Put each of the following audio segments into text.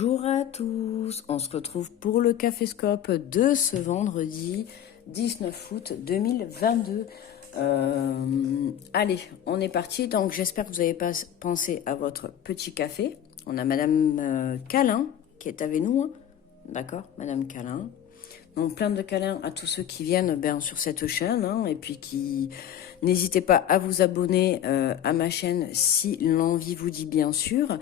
Bonjour à tous, on se retrouve pour le Caféscope de ce vendredi 19 août 2022. Allez, on est parti, donc j'espère que vous avez pensé à votre petit café. On a Madame Câlin qui est avec nous, hein. D'accord, Madame Câlin. Donc plein de câlins à tous ceux qui viennent sur cette chaîne, hein, et puis qui n'hésitez pas à vous abonner à ma chaîne si l'envie vous dit bien sûr.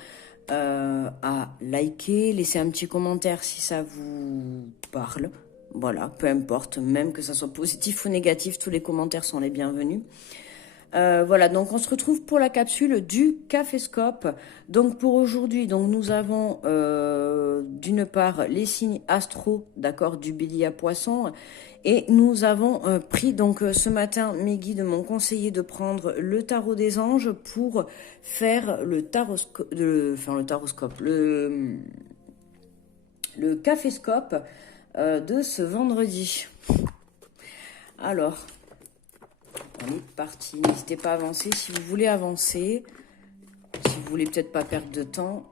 À liker, laisser un petit commentaire si ça vous parle. Voilà, peu importe, même que ça soit positif ou négatif, tous les commentaires sont les bienvenus. Voilà, donc on se retrouve pour la capsule du Caféscope. Donc pour aujourd'hui, donc nous avons d'une part les signes astro, d'accord, du Bélier à Poisson, et nous avons pris donc ce matin, mes guides m'ont conseillé de prendre le tarot des anges pour faire le Caféscope de ce vendredi. Alors, on est parti. N'hésitez pas à avancer si vous voulez avancer. Si vous voulez peut-être pas perdre de temps.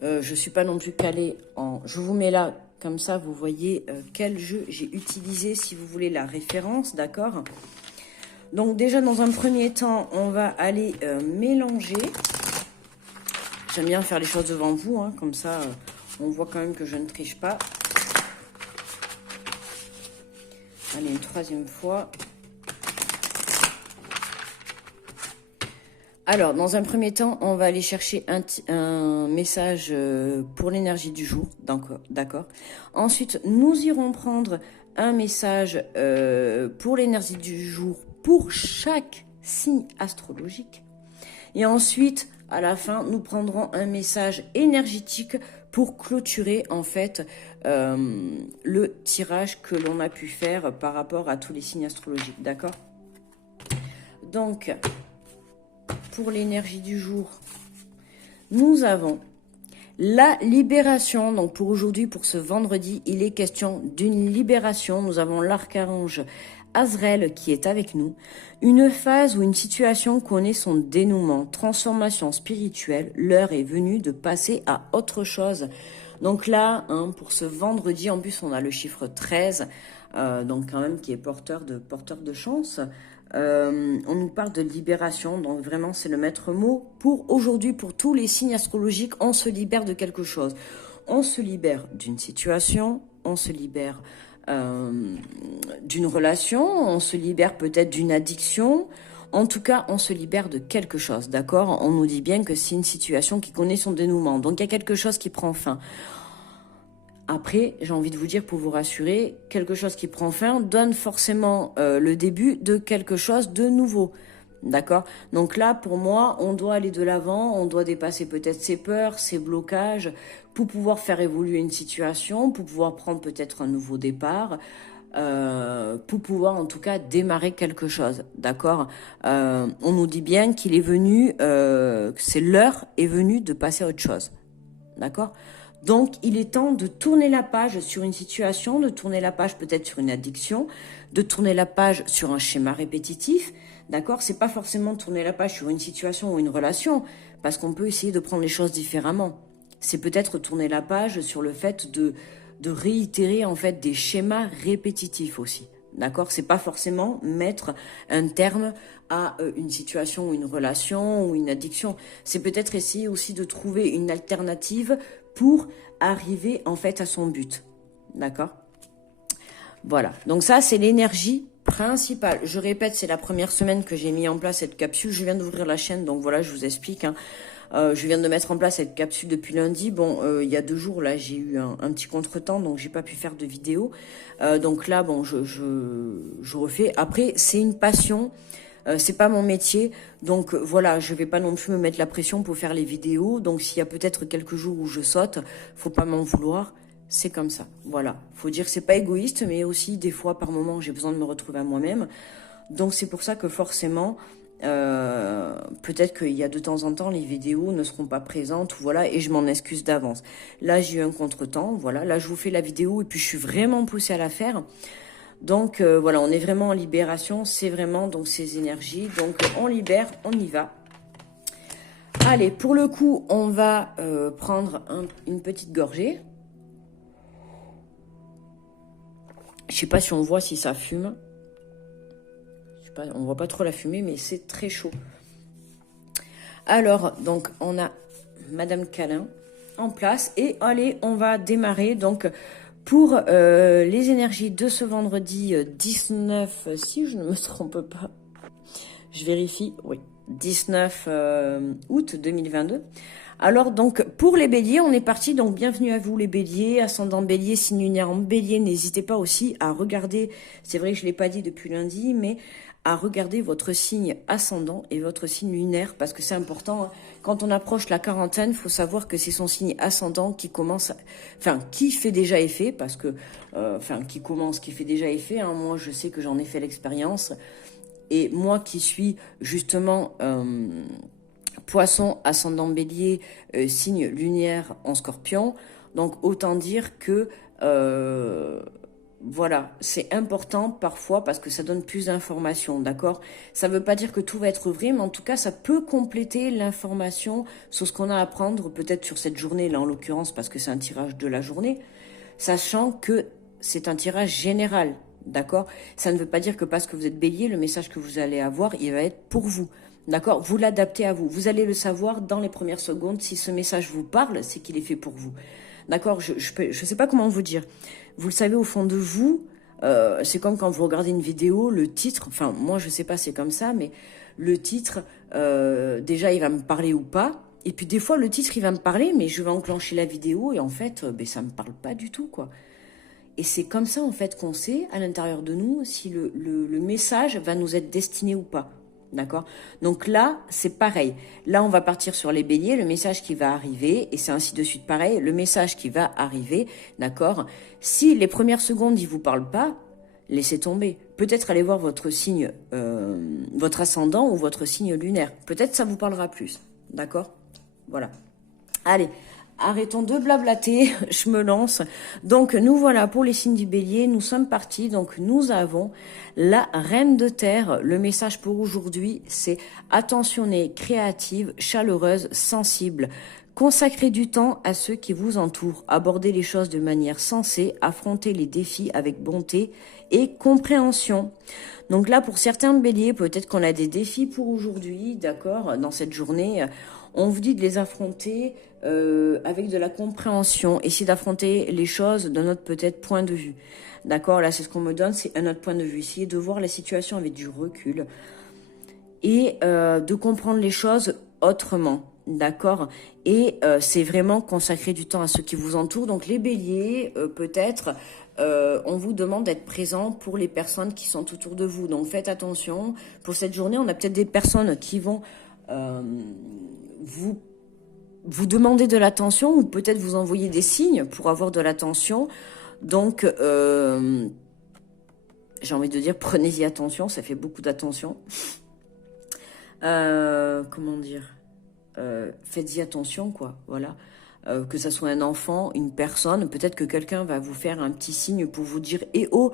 Je suis pas non plus calée en... Je vous mets là, comme ça, vous voyez quel jeu j'ai utilisé, si vous voulez la référence, d'accord? Donc déjà, dans un premier temps, on va aller mélanger. J'aime bien faire les choses devant vous, hein, comme ça, on voit quand même que je ne triche pas. Allez, une troisième fois. Alors, dans un premier temps, on va aller chercher un message pour l'énergie du jour, d'accord. Ensuite, nous irons prendre un message pour l'énergie du jour pour chaque signe astrologique. Et ensuite, à la fin, nous prendrons un message énergétique pour clôturer en fait le tirage que l'on a pu faire par rapport à tous les signes astrologiques, d'accord? Donc... pour l'énergie du jour, nous avons la libération. Donc pour aujourd'hui, pour ce vendredi, il est question d'une libération. Nous avons l'archange Azraël qui est avec nous. Une phase ou une situation connaît son dénouement, transformation spirituelle. L'heure est venue de passer à autre chose. Donc là, hein, pour ce vendredi, en plus on a le chiffre 13, donc quand même qui est porteur de chance. On nous parle de libération, donc vraiment c'est le maître mot pour aujourd'hui, pour tous les signes astrologiques. On se libère de quelque chose, on se libère d'une situation, on se libère d'une relation, on se libère peut-être d'une addiction, en tout cas on se libère de quelque chose, d'accord? On nous dit bien que c'est une situation qui connaît son dénouement, donc il y a quelque chose qui prend fin. Après, j'ai envie de vous dire, pour vous rassurer, quelque chose qui prend fin donne forcément le début de quelque chose de nouveau. D'accord? Donc là, pour moi, on doit aller de l'avant, on doit dépasser peut-être ses peurs, ses blocages, pour pouvoir faire évoluer une situation, pour pouvoir prendre peut-être un nouveau départ, pour pouvoir en tout cas démarrer quelque chose. D'accord? On nous dit bien qu'il est venu, c'est l'heure est venue de passer à autre chose. D'accord? Donc, il est temps de tourner la page sur une situation, de tourner la page peut-être sur une addiction, de tourner la page sur un schéma répétitif. D'accord? C'est pas forcément tourner la page sur une situation ou une relation, parce qu'on peut essayer de prendre les choses différemment. C'est peut-être tourner la page sur le fait de réitérer en fait des schémas répétitifs aussi. D'accord? C'est pas forcément mettre un terme à une situation ou une relation ou une addiction. C'est peut-être essayer aussi de trouver une alternative pour arriver en fait à son but. D'accord? Voilà. Donc ça, c'est l'énergie principale. Je répète, c'est la première semaine que j'ai mis en place cette capsule. Je viens d'ouvrir la chaîne, donc voilà, je vous explique, hein. Je viens de mettre en place cette capsule depuis lundi. Bon, il y a 2 jours, là, j'ai eu un petit contretemps, donc j'ai pas pu faire de vidéo. Donc là, bon, je refais. Après, c'est une passion. C'est pas mon métier, donc voilà, je vais pas non plus me mettre la pression pour faire les vidéos. Donc s'il y a peut-être quelques jours où je saute, faut pas m'en vouloir. C'est comme ça, voilà. Faut dire que c'est pas égoïste, mais aussi des fois par moment j'ai besoin de me retrouver à moi-même. Donc c'est pour ça que forcément, peut-être qu'il y a de temps en temps les vidéos ne seront pas présentes, voilà, et je m'en excuse d'avance. Là j'ai eu un contretemps, voilà. Là je vous fais la vidéo et puis je suis vraiment poussée à la faire. Donc voilà, on est vraiment en libération, c'est vraiment donc ces énergies. Donc on libère, on y va. Allez, pour le coup, on va prendre une petite gorgée. Je sais pas si on voit si ça fume. Je sais pas, on voit pas trop la fumée, mais c'est très chaud. Alors, donc, on a Madame Câlin en place. Et allez, on va démarrer. Donc, pour les énergies de ce vendredi 19, si je ne me trompe pas, je vérifie, oui, 19 août 2022. Alors donc pour les béliers, on est parti, donc bienvenue à vous les béliers, ascendant bélier, signe lunaire en bélier, n'hésitez pas aussi à regarder, c'est vrai que je ne l'ai pas dit depuis lundi, mais à regarder votre signe ascendant et votre signe lunaire, parce que c'est important, hein. Quand on approche la quarantaine, il faut savoir que c'est son signe ascendant qui commence, qui fait déjà effet, parce que, qui fait déjà effet, hein. Moi je sais que j'en ai fait l'expérience, et moi qui suis justement poisson, ascendant bélier, signe lunaire en scorpion, donc autant dire que voilà, c'est important parfois parce que ça donne plus d'informations, d'accord? Ça ne veut pas dire que tout va être vrai, mais en tout cas, ça peut compléter l'information sur ce qu'on a à apprendre, peut-être sur cette journée, là en l'occurrence, parce que c'est un tirage de la journée, sachant que c'est un tirage général, d'accord? Ça ne veut pas dire que parce que vous êtes bélier, le message que vous allez avoir, il va être pour vous. D'accord? Vous l'adaptez à vous. Vous allez le savoir dans les premières secondes. Si ce message vous parle, c'est qu'il est fait pour vous. D'accord? Je sais pas comment vous dire. Vous le savez au fond de vous. C'est comme quand vous regardez une vidéo, le titre. Enfin, moi, je sais pas, c'est comme ça, mais le titre, déjà, il va me parler ou pas. Et puis, des fois, le titre, il va me parler, mais je vais enclencher la vidéo et en fait, ça me parle pas du tout, quoi. Et c'est comme ça, en fait, qu'on sait, à l'intérieur de nous, si le message va nous être destiné ou pas. D'accord? Donc là, c'est pareil. Là, on va partir sur les béliers, le message qui va arriver, et c'est ainsi de suite pareil, le message qui va arriver, d'accord? Si les premières secondes, il vous parle pas, laissez tomber. Peut-être allez voir votre signe, votre ascendant ou votre signe lunaire. Peut-être ça vous parlera plus, d'accord? Voilà. Allez, arrêtons de blablater, je me lance. Donc, nous voilà pour les signes du bélier, nous sommes partis. Donc, nous avons la reine de terre. Le message pour aujourd'hui, c'est attentionnée, créative, chaleureuse, sensible. Consacrez du temps à ceux qui vous entourent. Abordez les choses de manière sensée, affrontez les défis avec bonté et compréhension. Donc là, pour certains béliers, peut-être qu'on a des défis pour aujourd'hui, d'accord, dans cette journée. On vous dit de les affronter avec de la compréhension. Essayez d'affronter les choses d'un autre peut-être point de vue. D'accord, là c'est ce qu'on me donne, c'est un autre point de vue. Essayez de voir la situation avec du recul et de comprendre les choses autrement. D'accord? Et c'est vraiment consacrer du temps à ceux qui vous entourent. Donc les béliers, peut-être, on vous demande d'être présent pour les personnes qui sont autour de vous. Donc faites attention. Pour cette journée, on a peut-être des personnes qui vont vous demander de l'attention ou peut-être vous envoyer des signes pour avoir de l'attention. Donc, j'ai envie de dire, prenez-y attention, ça fait beaucoup d'attention. Comment dire, faites-y attention, quoi, voilà. Que ça soit un enfant, une personne, peut-être que quelqu'un va vous faire un petit signe pour vous dire « Eh oh,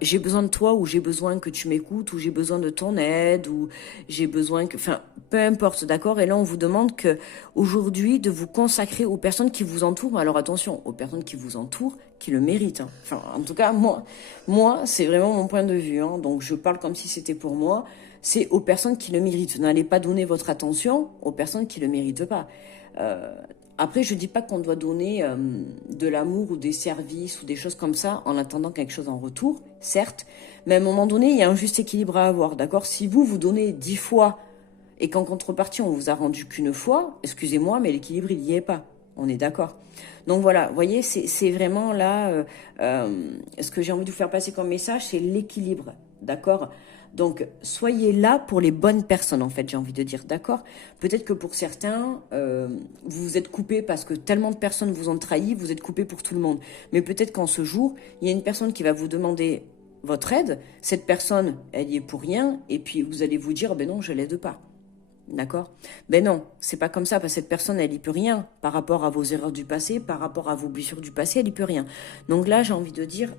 j'ai besoin de toi » ou « J'ai besoin que tu m'écoutes » ou « J'ai besoin de ton aide » ou « J'ai besoin que... » Enfin, peu importe, d'accord? Et là, on vous demande que aujourd'hui de vous consacrer aux personnes qui vous entourent. Alors attention, aux personnes qui vous entourent, qui le méritent. Hein. Enfin, en tout cas, moi c'est vraiment mon point de vue. Hein. Donc, je parle comme si c'était pour moi. C'est aux personnes qui le méritent. N'allez pas donner votre attention aux personnes qui le méritent pas. Après, je dis pas qu'on doit donner de l'amour ou des services ou des choses comme ça en attendant quelque chose en retour, certes. Mais à un moment donné, il y a un juste équilibre à avoir, d'accord? Si vous donnez 10 fois et qu'en contrepartie, on vous a rendu qu'une fois, excusez-moi, mais l'équilibre, il n'y est pas. On est d'accord. Donc voilà, vous voyez, c'est vraiment là, ce que j'ai envie de vous faire passer comme message, c'est l'équilibre, d'accord? Donc, soyez là pour les bonnes personnes, en fait, j'ai envie de dire, d'accord? Peut-être que pour certains, vous vous êtes coupé parce que tellement de personnes vous ont trahi, vous êtes coupé pour tout le monde. Mais peut-être qu'en ce jour, il y a une personne qui va vous demander votre aide, cette personne, elle y est pour rien, et puis vous allez vous dire, ben non, je l'aide pas. D'accord? Ben non, c'est pas comme ça, parce que cette personne, elle y peut rien par rapport à vos erreurs du passé, par rapport à vos blessures du passé, elle y peut rien. Donc là, j'ai envie de dire,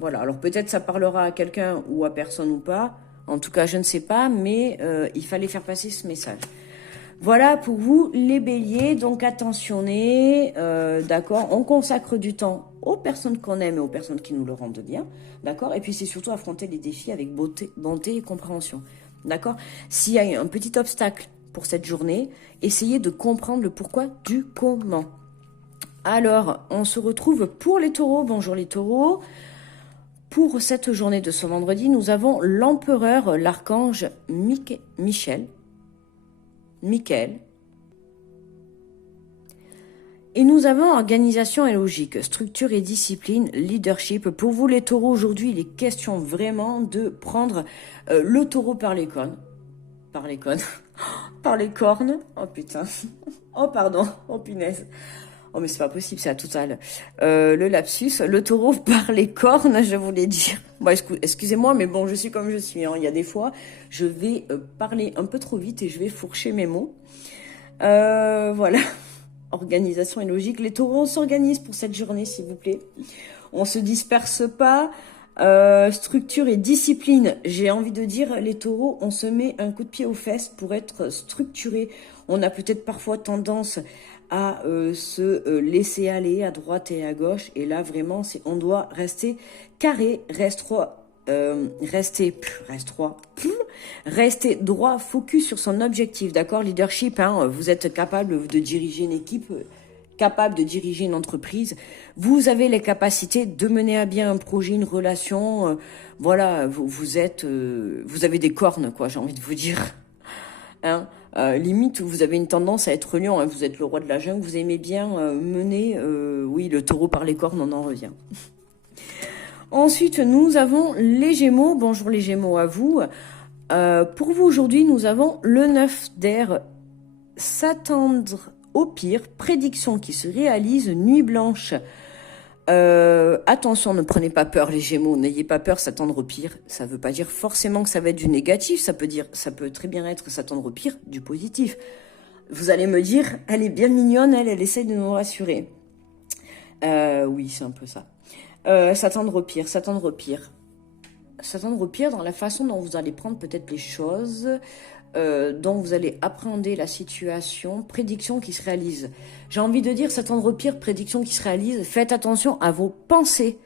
voilà, alors peut-être ça parlera à quelqu'un ou à personne ou pas, en tout cas, je ne sais pas, mais il fallait faire passer ce message. Voilà pour vous les béliers, donc attentionnez, d'accord, on consacre du temps aux personnes qu'on aime et aux personnes qui nous le rendent bien, d'accord, et puis c'est surtout affronter les défis avec bonté et compréhension, d'accord. S'il y a un petit obstacle pour cette journée, essayez de comprendre le pourquoi du comment. Alors, on se retrouve pour les taureaux, bonjour les taureaux. Pour cette journée de ce vendredi, nous avons l'empereur, l'archange Michael. Et nous avons organisation et logique, structure et discipline, leadership. Pour vous les taureaux, aujourd'hui, il est question vraiment de prendre le taureau par les cornes. Par les cornes. Par les cornes. Oh putain. Oh pardon. Oh punaise. Oh mais c'est pas possible, c'est à total. Le lapsus, le taureau par les cornes, je voulais dire. Bon, excusez-moi, mais bon, je suis comme je suis. Hein. Il y a des fois, je vais parler un peu trop vite et je vais fourcher mes mots. Voilà. Organisation et logique. Les taureaux, on s'organise pour cette journée, s'il vous plaît. On se disperse pas. Structure et discipline. J'ai envie de dire, les taureaux, on se met un coup de pied aux fesses pour être structuré. On a peut-être parfois tendance à se laisser aller à droite et à gauche. Et là, vraiment, on doit rester carré, rester droit, focus sur son objectif, d'accord. Leadership, hein, vous êtes capable de diriger une équipe, capable de diriger une entreprise, vous avez les capacités de mener à bien un projet, une relation, voilà, vous avez des cornes, quoi, j'ai envie de vous dire, hein. Limite, vous avez une tendance à être lion, hein, vous êtes le roi de la jungle, vous aimez bien mener, oui, le taureau par les cornes, on en revient. Ensuite, nous avons les Gémeaux. Bonjour les Gémeaux à vous. Pour vous aujourd'hui, nous avons le 9 d'air, s'attendre au pire, prédiction qui se réalise, nuit blanche. Attention, ne prenez pas peur les Gémeaux, n'ayez pas peur, s'attendre au pire. Ça ne veut pas dire forcément que ça va être du négatif, ça peut très bien être s'attendre au pire, du positif. Vous allez me dire, elle est bien mignonne, elle essaie de nous rassurer. Oui, c'est un peu ça. S'attendre au pire, s'attendre au pire. S'attendre au pire dans la façon dont vous allez prendre peut-être les choses, dont vous allez appréhender la situation, prédiction qui se réalise. J'ai envie de dire s'attendre au pire, prédiction qui se réalise. Faites attention à vos pensées.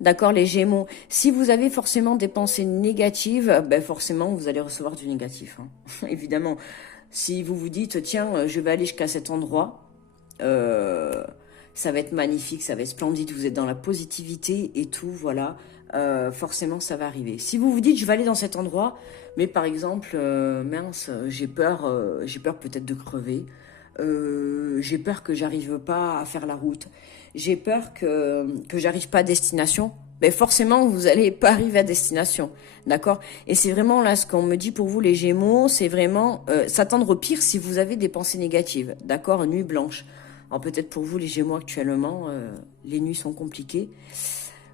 D'accord, les Gémeaux. Si vous avez forcément des pensées négatives, ben forcément, vous allez recevoir du négatif. Hein. Évidemment. Si vous vous dites, tiens, je vais aller jusqu'à cet endroit, ça va être magnifique, ça va être splendide, vous êtes dans la positivité et tout, voilà. Forcément, ça va arriver. Si vous vous dites, je vais aller dans cet endroit, mais par exemple, mince, j'ai peur peut-être de crever, j'ai peur que j'arrive pas à faire la route, j'ai peur que j'arrive pas à destination, mais forcément, vous allez pas arriver à destination, d'accord? Et c'est vraiment là ce qu'on me dit pour vous, les Gémeaux, c'est vraiment s'attendre au pire si vous avez des pensées négatives, d'accord? Nuit blanche. Alors peut-être pour vous, les Gémeaux, actuellement, les nuits sont compliquées.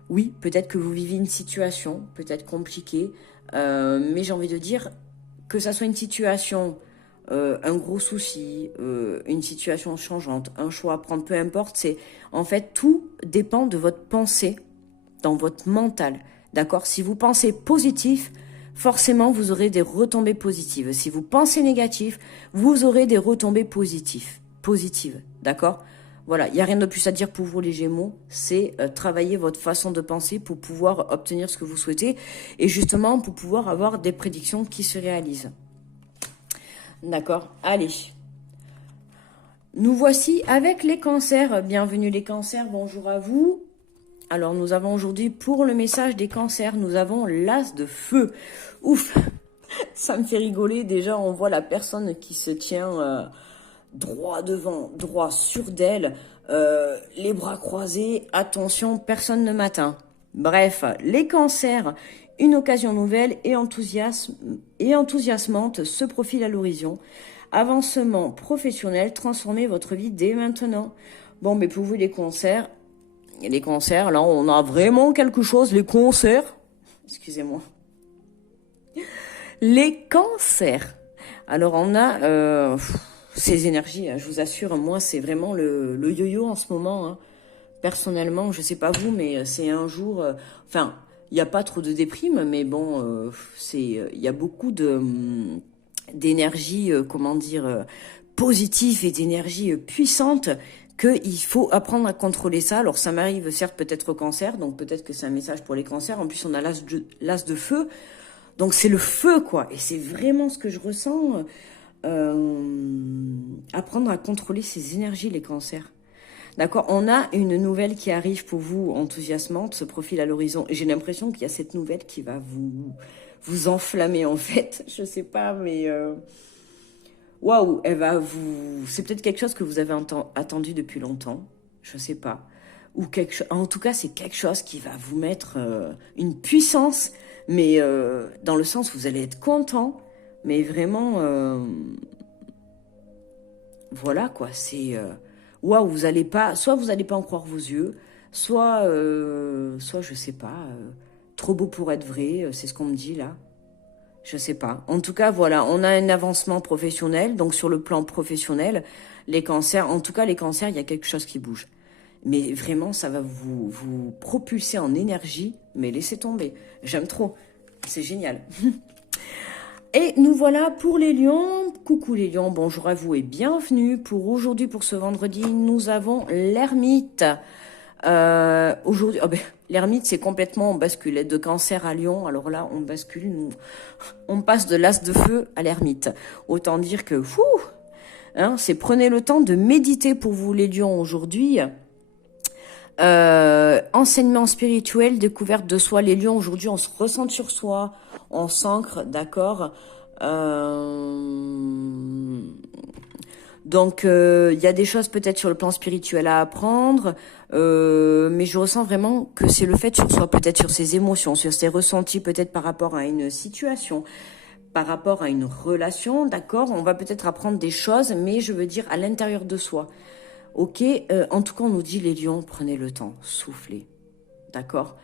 Oui, peut-être que vous vivez une situation, peut-être compliquée, mais j'ai envie de dire que ça soit une situation, un gros souci, une situation changeante, un choix à prendre, peu importe, c'est en fait tout dépend de votre pensée dans votre mental, d'accord? Si vous pensez positif, forcément vous aurez des retombées positives. Si vous pensez négatif, vous aurez des retombées positives, d'accord? Voilà, il n'y a rien de plus à dire pour vous les Gémeaux, c'est travailler votre façon de penser pour pouvoir obtenir ce que vous souhaitez et justement pour pouvoir avoir des prédictions qui se réalisent. D'accord, allez. Nous voici avec les cancers. Bienvenue les cancers, bonjour à vous. Alors nous avons aujourd'hui pour le message des cancers, nous avons l'as de feu. Ouf, ça me fait rigoler, déjà on voit la personne qui se tient... droit devant, droit sûr d'elle, les bras croisés, attention, personne ne m'atteint. Bref, les cancers, une occasion nouvelle et enthousiasmante se profile à l'horizon. Avancement professionnel, transformez votre vie dès maintenant. Bon, mais pour vous les cancers, là on a vraiment quelque chose, les cancers, excusez-moi. Les cancers, alors on a... ces énergies, je vous assure, moi, c'est vraiment le yo-yo en ce moment. Hein. Personnellement, je sais pas vous, mais c'est un jour... Enfin, il n'y a pas trop de déprime, mais bon, il y a beaucoup de... d'énergie, comment dire, positive et d'énergie puissante, qu'il faut apprendre à contrôler ça. Alors ça m'arrive certes peut-être au cancer, donc peut-être que c'est un message pour les cancers. En plus on a l'as de feu, donc c'est le feu quoi. Et c'est vraiment ce que je ressens. Apprendre à contrôler ces énergies, les cancers. D'accord, on a une nouvelle qui arrive pour vous, enthousiasmante, se profile à l'horizon. Et j'ai l'impression qu'il y a cette nouvelle qui va vous enflammer en fait. Je sais pas, mais waouh, elle va vous. C'est peut-être quelque chose que vous avez attendu depuis longtemps. Je sais pas. Ou quelque chose. En tout cas, c'est quelque chose qui va vous mettre une puissance, mais dans le sens où vous allez être content, mais vraiment. Voilà quoi, c'est waouh, vous allez pas, soit vous allez pas en croire vos yeux, soit je sais pas, trop beau pour être vrai, c'est ce qu'on me dit là. Je sais pas. En tout cas, voilà, on a un avancement professionnel, donc sur le plan professionnel, les cancers, en tout cas les cancers, il y a quelque chose qui bouge. Mais vraiment, ça va vous propulser en énergie, mais laissez tomber. J'aime trop. C'est génial. Et nous voilà pour les lions. Coucou les lions, bonjour à vous et bienvenue. Pour aujourd'hui, pour ce vendredi, nous avons l'ermite. Aujourd'hui, l'ermite, c'est complètement, on bascule de cancer à lion. Alors là, on bascule, on passe de l'as de feu à l'ermite. Autant dire que, c'est prenez le temps de méditer pour vous les lions aujourd'hui. Enseignement spirituel, découverte de soi. Les lions, aujourd'hui, on se ressent sur soi, on s'ancre, d'accord. Donc, il y a des choses peut-être sur le plan spirituel à apprendre, mais je ressens vraiment que c'est le fait sur soi, peut-être sur ses émotions, sur ses ressentis, peut-être par rapport à une situation, par rapport à une relation, d'accord. On va peut-être apprendre des choses, mais je veux dire à l'intérieur de soi. Ok, en tout cas, on nous dit les lions, prenez le temps, soufflez, d'accord.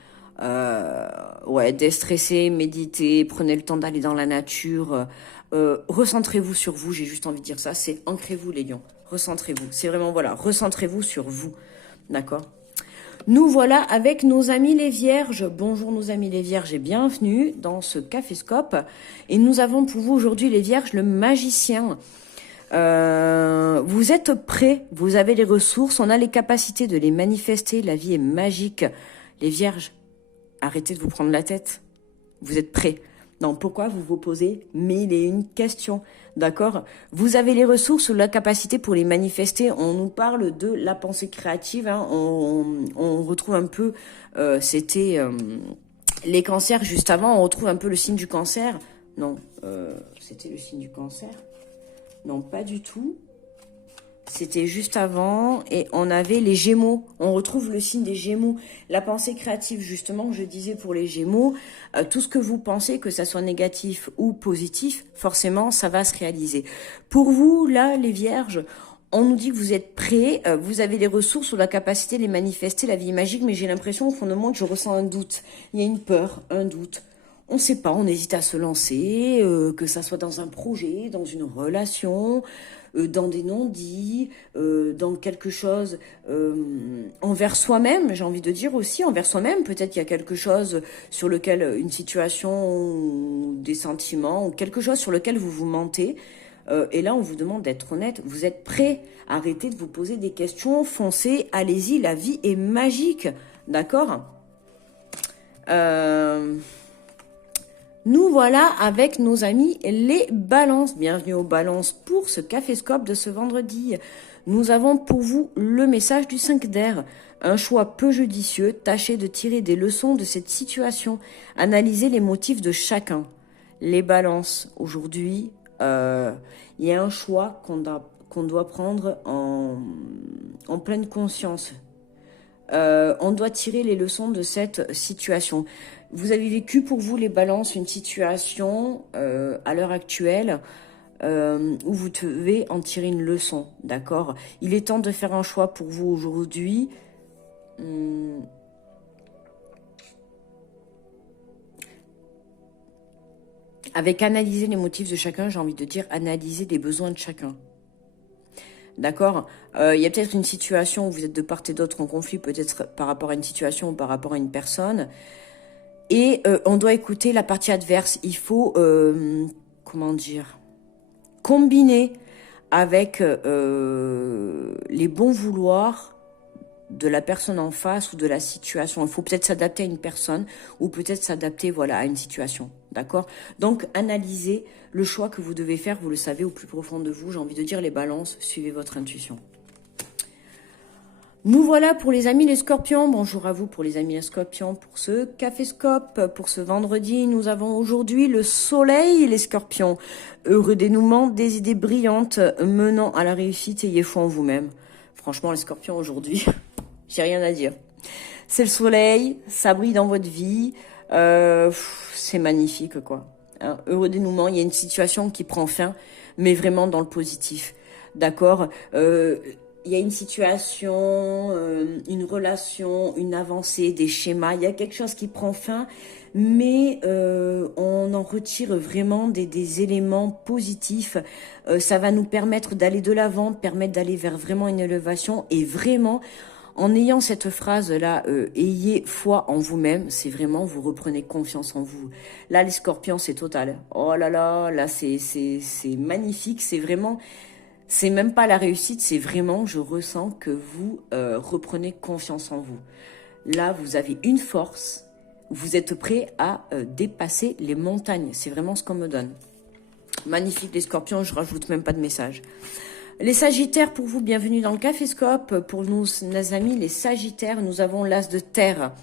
Ouais, déstressez, méditez, prenez le temps d'aller dans la nature, recentrez-vous sur vous, j'ai juste envie de dire ça, c'est ancrez-vous les lions, recentrez-vous, c'est vraiment, voilà, recentrez-vous sur vous, d'accord. Nous voilà avec nos amis les vierges. Bonjour nos amis les vierges et bienvenue dans ce caféscope. Et nous avons pour vous aujourd'hui les vierges, le magicien. Vous êtes prêts, vous avez les ressources, on a les capacités de les manifester, la vie est magique. Les vierges, arrêtez de vous prendre la tête, vous êtes prêts. Non, pourquoi vous vous posez 1001 questions, d'accord? Vous avez les ressources, la capacité pour les manifester. On nous parle de la pensée créative, hein. On retrouve un peu, c'était les cancers juste avant, on retrouve un peu le signe du cancer. Non, c'était le signe du cancer. Non, pas du tout. C'était juste avant. Et on avait les Gémeaux. On retrouve le signe des Gémeaux. La pensée créative, justement, je disais pour les Gémeaux, tout ce que vous pensez, que ça soit négatif ou positif, forcément, ça va se réaliser. Pour vous, là, les Vierges, on nous dit que vous êtes prêts, vous avez les ressources ou la capacité de les manifester, la vie est magique, mais j'ai l'impression, au fond de moi, que je ressens un doute. Il y a une peur, un doute. On ne sait pas, on hésite à se lancer, que ça soit dans un projet, dans une relation, dans des non-dits, dans quelque chose envers soi-même, j'ai envie de dire aussi, envers soi-même. Peut-être qu'il y a quelque chose sur lequel, une situation, ou des sentiments, ou quelque chose sur lequel vous vous mentez. Et là, on vous demande d'être honnête. Vous êtes prêt? Arrêtez de vous poser des questions, foncez, allez-y, la vie est magique. D'accord? Nous voilà avec nos amis les balances. Bienvenue aux balances pour ce caféscope de ce vendredi. Nous avons pour vous le message du 5 d'air. Un choix peu judicieux, tâchez de tirer des leçons de cette situation. Analysez les motifs de chacun. Les balances, aujourd'hui, il y a un choix qu'on doit prendre en pleine conscience. On doit tirer les leçons de cette situation. Vous avez vécu pour vous les balances une situation à l'heure actuelle où vous devez en tirer une leçon, d'accord? Il est temps de faire un choix pour vous aujourd'hui. Avec analyser les motifs de chacun, j'ai envie de dire analyser les besoins de chacun. D'accord. Il y a peut-être une situation où vous êtes de part et d'autre en conflit, peut-être par rapport à une situation ou par rapport à une personne. Et on doit écouter la partie adverse. Il faut, comment dire, combiné avec les bons vouloirs de la personne en face ou de la situation. Il faut peut-être s'adapter à une personne ou peut-être s'adapter voilà, à une situation. D'accord? Donc, analysez le choix que vous devez faire. Vous le savez au plus profond de vous. J'ai envie de dire les balances. Suivez votre intuition. Nous voilà pour les amis les scorpions. Bonjour à vous pour les amis les scorpions. Pour ce caféscope, pour ce vendredi, nous avons aujourd'hui le soleil les scorpions. Heureux dénouement, des idées brillantes menant à la réussite, ayez foi en vous-même. Franchement les scorpions aujourd'hui, j'ai rien à dire. C'est le soleil, ça brille dans votre vie, c'est magnifique quoi. Hein, heureux dénouement, il y a une situation qui prend fin, mais vraiment dans le positif. D'accord il y a une situation, une relation, une avancée, des schémas. Il y a quelque chose qui prend fin, mais on en retire vraiment des éléments positifs. Ça va nous permettre d'aller de l'avant, permettre d'aller vers vraiment une élévation. Et vraiment, en ayant cette phrase-là, ayez foi en vous-même, c'est vraiment, vous reprenez confiance en vous. Là, les scorpions, c'est total. Oh là, c'est magnifique, c'est vraiment... C'est même pas la réussite, c'est vraiment, je ressens que vous reprenez confiance en vous. Là, vous avez une force, vous êtes prêt à dépasser les montagnes. C'est vraiment ce qu'on me donne. Magnifique les scorpions, je rajoute même pas de message. Les sagittaires, pour vous, bienvenue dans le caféscope. Pour nos amis, les sagittaires, nous avons l'as de terre.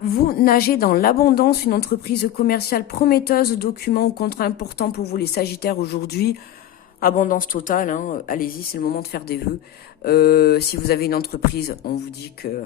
Vous nagez dans l'abondance, une entreprise commerciale prometteuse, documents ou contrats importants pour vous les sagittaires aujourd'hui. Abondance totale, hein. Allez-y, c'est le moment de faire des vœux. Si vous avez une entreprise, on vous dit que...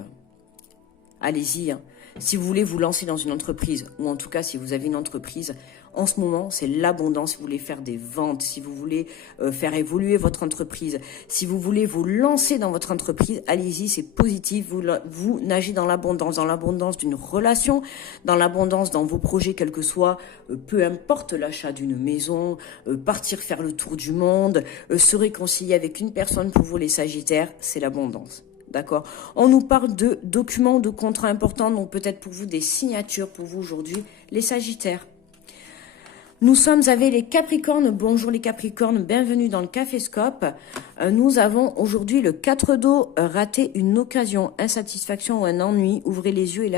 Allez-y, hein. Si vous voulez vous lancer dans une entreprise, ou en tout cas si vous avez une entreprise, en ce moment, c'est l'abondance. Si vous voulez faire des ventes, si vous voulez faire évoluer votre entreprise, si vous voulez vous lancer dans votre entreprise, allez-y, c'est positif. Vous nagez dans l'abondance d'une relation, dans l'abondance dans vos projets, quel que soit, peu importe l'achat d'une maison, partir faire le tour du monde, se réconcilier avec une personne pour vous les Sagittaires, c'est l'abondance. D'accord. On nous parle de documents, de contrats importants, donc peut-être pour vous des signatures pour vous aujourd'hui, les Sagittaires. Nous sommes avec les Capricornes. Bonjour les Capricornes, bienvenue dans le Caféscope. Nous avons aujourd'hui le 4 d'eau, rater une occasion, insatisfaction ou un ennui. Ouvrez les yeux et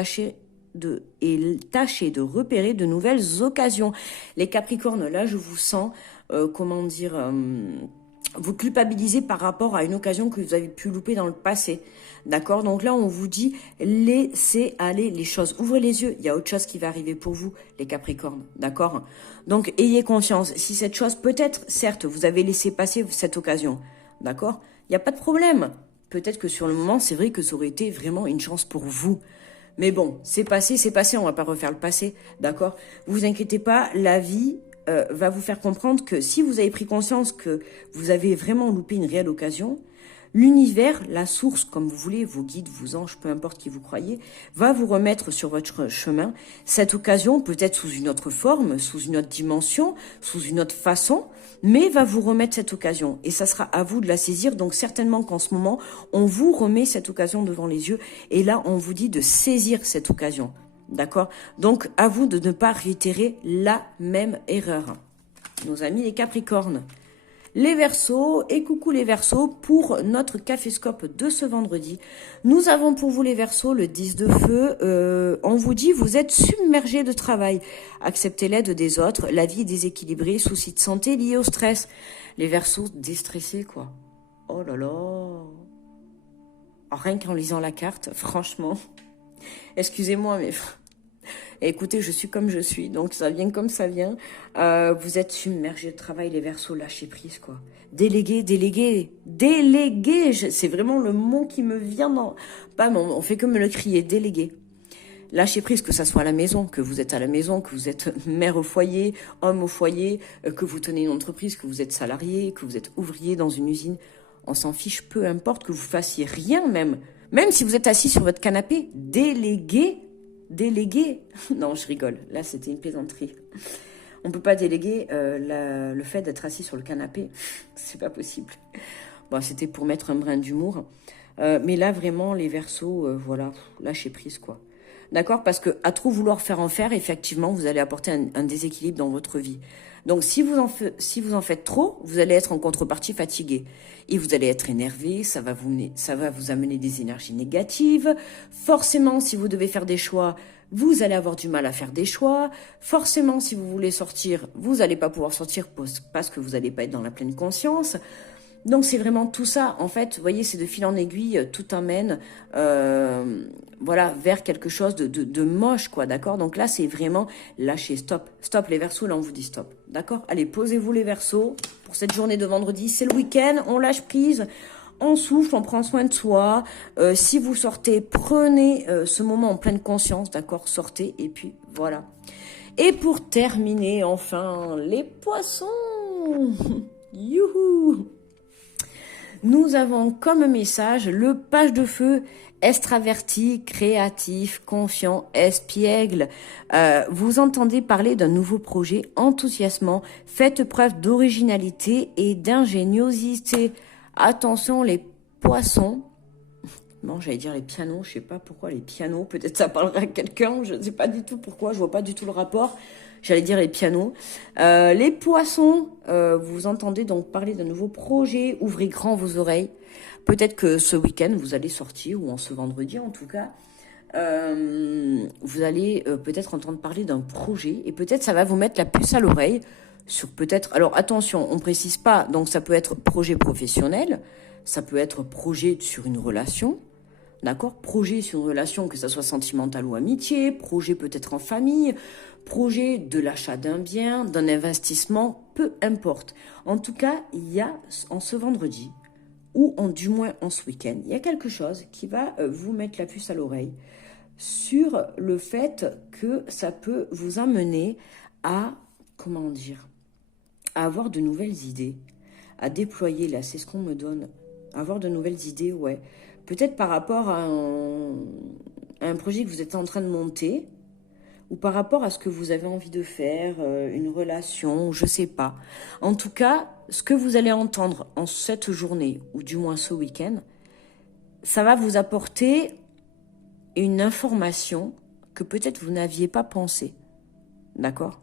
tâchez de repérer de nouvelles occasions. Les Capricornes, là je vous sens, vous culpabilisez par rapport à une occasion que vous avez pu louper dans le passé. D'accord? Donc là, on vous dit, laissez aller les choses. Ouvrez les yeux, il y a autre chose qui va arriver pour vous, les Capricornes. D'accord? Donc, ayez confiance. Si cette chose, peut-être, certes, vous avez laissé passer cette occasion. D'accord? Il n'y a pas de problème. Peut-être que sur le moment, c'est vrai que ça aurait été vraiment une chance pour vous. Mais bon, c'est passé, on va pas refaire le passé. D'accord? Vous inquiétez pas, la vie... va vous faire comprendre que si vous avez pris conscience que vous avez vraiment loupé une réelle occasion, l'univers, la source, comme vous voulez, vos guides, vos anges, peu importe qui vous croyez, va vous remettre sur votre chemin cette occasion, peut-être sous une autre forme, sous une autre dimension, sous une autre façon, mais va vous remettre cette occasion. Et ça sera à vous de la saisir. Donc certainement qu'en ce moment, on vous remet cette occasion devant les yeux. Et là, on vous dit de saisir cette occasion. D'accord? Donc, à vous de ne pas réitérer la même erreur. Nos amis les Capricornes. Les Verseaux, et coucou les Verseaux, pour notre caféscope de ce vendredi. Nous avons pour vous les Verseaux le 10 de feu. On vous dit, vous êtes submergés de travail. Acceptez l'aide des autres. La vie est déséquilibrée. Soucis de santé liés au stress. Les Verseaux déstressés, quoi. Oh là là. Rien qu'en lisant la carte, franchement. Excusez-moi, mais... Écoutez, je suis comme je suis, donc ça vient comme ça vient. Vous êtes submergés de travail, les Verseaux, lâchez prise, quoi. Déléguer. C'est vraiment le mot qui me vient dans... Bam, on fait que me le crier, déléguer. Lâchez prise, que ça soit à la maison, que vous êtes à la maison, que vous êtes mère au foyer, homme au foyer, que vous tenez une entreprise, que vous êtes salarié, que vous êtes ouvrier dans une usine. On s'en fiche, peu importe que vous fassiez rien même. Même si vous êtes assis sur votre canapé, déléguer. Non, je rigole. Là, c'était une plaisanterie. On ne peut pas déléguer le fait d'être assis sur le canapé. C'est pas possible. Bon, c'était pour mettre un brin d'humour. Mais là, vraiment, les Verseaux, voilà, lâchez prise, quoi. D'accord? Parce que à trop vouloir faire en faire, effectivement, vous allez apporter un déséquilibre dans votre vie. Donc, si vous en faites trop, vous allez être en contrepartie fatigué. Et vous allez être énervé, ça va vous amener des énergies négatives. Forcément, si vous devez faire des choix, vous allez avoir du mal à faire des choix. Forcément, si vous voulez sortir, vous n'allez pas pouvoir sortir parce que vous n'allez pas être dans la pleine conscience. Donc c'est vraiment tout ça, en fait, vous voyez, c'est de fil en aiguille, tout amène, voilà, vers quelque chose de moche, quoi, d'accord? Donc là, c'est vraiment lâcher, stop, stop les Verseaux, là on vous dit stop, d'accord? Allez, posez-vous les Verseaux, pour cette journée de vendredi, c'est le week-end, on lâche prise, on souffle, on prend soin de soi, si vous sortez, prenez ce moment en pleine conscience, d'accord? Sortez, et puis voilà. Et pour terminer, enfin, les poissons. Youhou! Nous avons comme message le page de feu, extraverti, créatif, confiant, espiègle. Vous entendez parler d'un nouveau projet enthousiasmant. Faites preuve d'originalité et d'ingéniosité. Attention les poissons. Non, j'allais dire les pianos, je sais pas pourquoi les pianos, peut-être ça parlera à quelqu'un, je ne sais pas du tout pourquoi, je vois pas du tout le rapport. J'allais dire les pianos. Les poissons, vous entendez donc parler d'un nouveau projet, ouvrez grand vos oreilles. Peut-être que ce week-end, vous allez sortir, ou en ce vendredi en tout cas, vous allez peut-être entendre parler d'un projet, et peut-être ça va vous mettre la puce à l'oreille sur peut-être... Alors attention, on ne précise pas, donc ça peut être projet professionnel, ça peut être projet sur une relation, d'accord? Projet sur une relation, que ça soit sentimentale ou amitié, projet peut-être en famille, projet de l'achat d'un bien, d'un investissement, peu importe. En tout cas, il y a en ce vendredi, ou du moins en ce week-end, il y a quelque chose qui va vous mettre la puce à l'oreille sur le fait que ça peut vous amener à, comment dire, à avoir de nouvelles idées, à déployer, là, c'est ce qu'on me donne, avoir de nouvelles idées, ouais. Peut-être par rapport à un projet que vous êtes en train de monter, ou par rapport à ce que vous avez envie de faire, une relation, je sais pas. En tout cas, ce que vous allez entendre en cette journée, ou du moins ce week-end, ça va vous apporter une information que peut-être vous n'aviez pas pensé. D'accord ?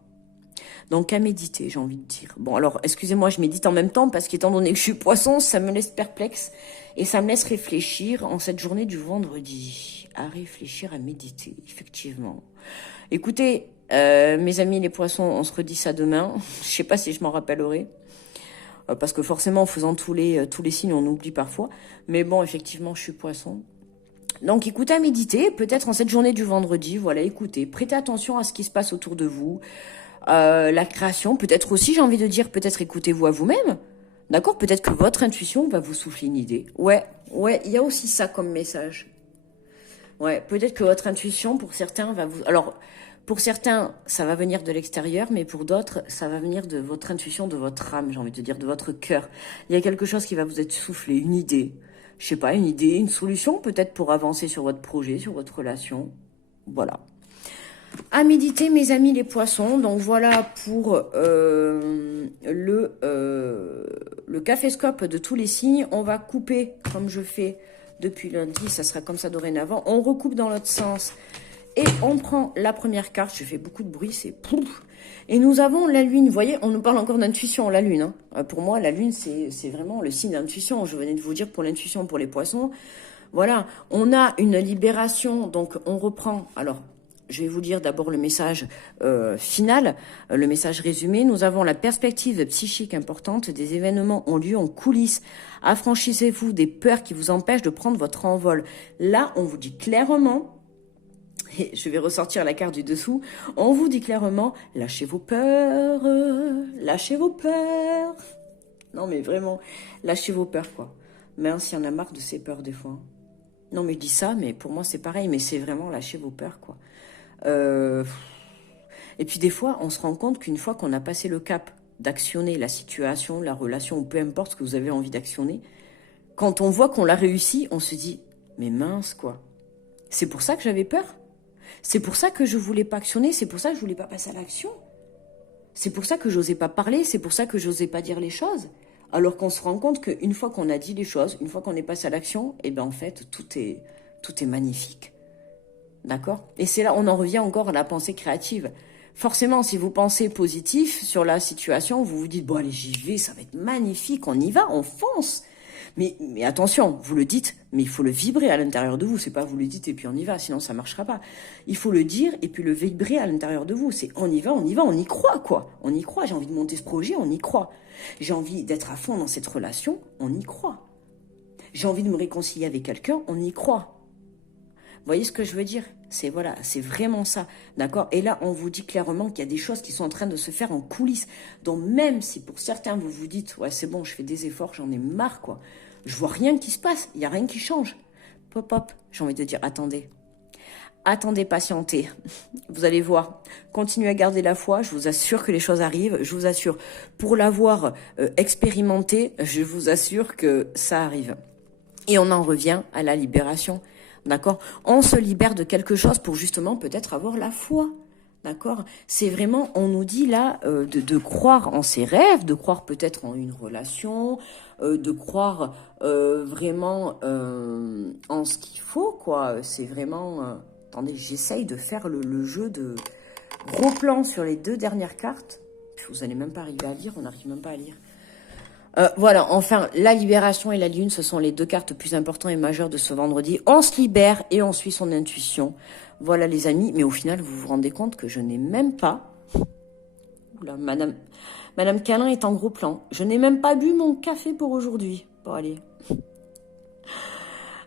Donc à méditer, j'ai envie de dire. Bon, alors, excusez-moi, je médite en même temps, parce qu'étant donné que je suis poisson, ça me laisse perplexe, et ça me laisse réfléchir en cette journée du vendredi. À réfléchir, à méditer, effectivement. Écoutez, mes amis les poissons, on se redit ça demain. Je sais pas si je m'en rappellerai. Parce que forcément, en faisant tous les signes, on oublie parfois. Mais bon, effectivement, je suis poisson. Donc, écoutez à méditer, peut-être en cette journée du vendredi, voilà, écoutez, prêtez attention à ce qui se passe autour de vous. La création, peut-être aussi, j'ai envie de dire, peut-être écoutez-vous à vous-même. D'accord? Peut-être que votre intuition va vous souffler une idée. Ouais, il y a aussi ça comme message. Ouais, peut-être que votre intuition, pour certains, va vous... Alors, pour certains, ça va venir de l'extérieur, mais pour d'autres, ça va venir de votre intuition, de votre âme, j'ai envie de dire, de votre cœur. Il y a quelque chose qui va vous être soufflé, une idée. Je sais pas, une idée, une solution peut-être pour avancer sur votre projet, sur votre relation. Voilà. À méditer, mes amis les poissons. Donc voilà pour le caféscope de tous les signes. On va couper, comme je fais depuis lundi, ça sera comme ça dorénavant. On recoupe dans l'autre sens et on prend la première carte. Je fais beaucoup de bruit, c'est pouf. Et nous avons la lune. Vous voyez, on nous parle encore d'intuition, la lune. Hein. Pour moi, la lune, c'est vraiment le signe d'intuition. Je venais de vous dire pour l'intuition, pour les poissons. Voilà, on a une libération. Donc, on reprend. Alors, je vais vous lire d'abord le message final, le message résumé. Nous avons la perspective psychique importante. Des événements ont lieu en coulisses. Affranchissez-vous des peurs qui vous empêchent de prendre votre envol. Là, on vous dit clairement... Et je vais ressortir la carte du dessous. On vous dit clairement, lâchez vos peurs, lâchez vos peurs. Non mais vraiment, lâchez vos peurs quoi. Mince, il y en a marre de ces peurs des fois. Non mais je dis ça, mais pour moi c'est pareil, mais c'est vraiment lâcher vos peurs quoi. Et puis des fois, on se rend compte qu'une fois qu'on a passé le cap d'actionner la situation, la relation, ou peu importe ce que vous avez envie d'actionner, quand on voit qu'on l'a réussi, on se dit, mais mince quoi. C'est pour ça que j'avais peur. C'est pour ça que je voulais pas actionner, c'est pour ça que je voulais pas passer à l'action. C'est pour ça que j'osais pas parler, c'est pour ça que j'osais pas dire les choses. Alors qu'on se rend compte qu'une fois qu'on a dit les choses, une fois qu'on est passé à l'action, et ben en fait, tout est magnifique. d'accord? Et c'est là, on en revient encore à la pensée créative. Forcément, si vous pensez positif sur la situation, vous vous dites, bon allez, j'y vais, ça va être magnifique, on y va, on fonce. Mais attention, vous le dites, mais il faut le vibrer à l'intérieur de vous. C'est pas vous le dites et puis on y va, sinon ça marchera pas. Il faut le dire et puis le vibrer à l'intérieur de vous. C'est on y va, on y va, on y croit quoi. On y croit, j'ai envie de monter ce projet, on y croit. J'ai envie d'être à fond dans cette relation, on y croit. J'ai envie de me réconcilier avec quelqu'un, on y croit. Vous voyez ce que je veux dire? C'est voilà, c'est vraiment ça, d'accord? Et là, on vous dit clairement qu'il y a des choses qui sont en train de se faire en coulisses. Donc même si pour certains, vous vous dites, ouais, c'est bon, je fais des efforts, j'en ai marre, quoi. Je vois rien qui se passe, il n'y a rien qui change. Pop, pop, j'ai envie de dire, attendez. Attendez, patientez. Vous allez voir. Continuez à garder la foi. Je vous assure que les choses arrivent. Je vous assure, pour l'avoir expérimenté, je vous assure que ça arrive. Et on en revient à la libération. D'accord? On se libère de quelque chose pour justement peut-être avoir la foi. D'accord? C'est vraiment, on nous dit là de croire en ses rêves, de croire peut-être en une relation, de croire vraiment en ce qu'il faut, quoi. C'est vraiment... attendez, j'essaye de faire le jeu de gros plan sur les 2 dernières cartes. Vous n'allez même pas arriver à lire, on n'arrive même pas à lire. Voilà, enfin, la libération et la lune, ce sont les 2 cartes plus importantes et majeures de ce vendredi. On se libère et on suit son intuition. Voilà les amis, mais au final, vous vous rendez compte que je n'ai même pas... Oula, Madame Câlin est en gros plan. Je n'ai même pas bu mon café pour aujourd'hui. Bon, allez.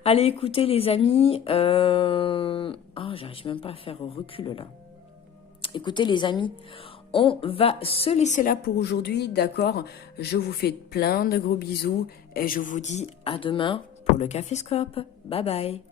Allez, écoutez les amis. J'arrive même pas à faire recul là. Écoutez les amis. On va se laisser là pour aujourd'hui, d'accord? Je vous fais plein de gros bisous et je vous dis à demain pour le Caféscope. Bye bye.